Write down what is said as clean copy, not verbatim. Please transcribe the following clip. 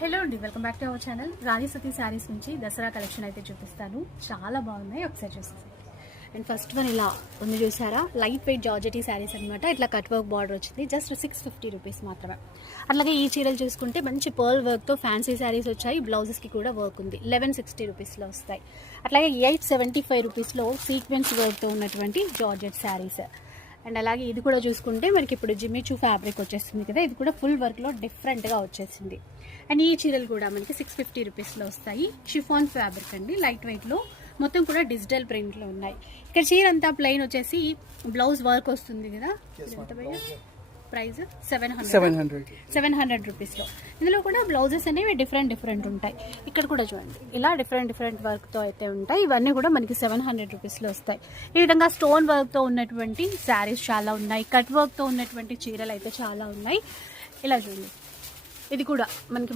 Hello అండి, welcome back to our channel. Rani Sati sarees నుంచి Dasara collection అయితే చూపిస్తాను. చాలా బాగున్నాయి, ఒకసారి చూసేసి. అండ్ ఫస్ట్ వన్ ఇలా ఉంది చూసారా, లైట్ వెయిట్ జార్జెటీ శారీస్ అనమాట. ఇట్లా కట్ వర్క్ బార్డర్ వచ్చింది, జస్ట్ 650 రూపీస్ మాత్రమే. అట్లాగే ఈ చీరలు చూసుకుంటే మంచి పర్ల్ వర్క్తో ఫ్యాన్సీ శారీస్ వచ్చాయి. బ్లౌజెస్కి కూడా వర్క్ ఉంది, 1160 రూపీస్లో వస్తాయి. అట్లాగే 875 రూపీస్లో సీక్వెన్స్ వర్క్తో ఉన్నటువంటి జార్జెట్ శారీస్. అండ్ అలాగే ఇది కూడా చూసుకుంటే మనకి ఇప్పుడు జిమ్మిచూ ఫ్యాబ్రిక్ వచ్చేస్తుంది కదా, ఇది కూడా ఫుల్ వర్క్లో డిఫరెంట్గా వచ్చేసింది. అండ్ ఈ చీరలు కూడా మనకి 650 రూపీస్లో వస్తాయి. షిఫాన్ ఫ్యాబ్రిక్ అండి, లైట్ వెయిట్లో, మొత్తం కూడా డిజిటల్ ప్రింట్లో ఉన్నాయి. ఇక్కడ చీర అంతా ప్లెయిన్ వచ్చేసి బ్లౌజ్ వర్క్ వస్తుంది కదా. ప్రైస్ 700 రూపీస్లో. ఇందులో కూడా బ్లౌజెస్ అనేవి డిఫరెంట్ ఉంటాయి. ఇక్కడ కూడా చూడండి, ఇలా డిఫరెంట్ వర్క్తో అయితే ఉంటాయి. ఇవన్నీ కూడా మనకి 700 రూపీస్లో వస్తాయి. ఈ విధంగా స్టోన్ వర్క్తో ఉన్నటువంటి శారీస్ చాలా ఉన్నాయి. కట్ వర్క్తో ఉన్నటువంటి చీరలు అయితే చాలా ఉన్నాయి. ఇలా చూడండి, ఇది కూడా మనకి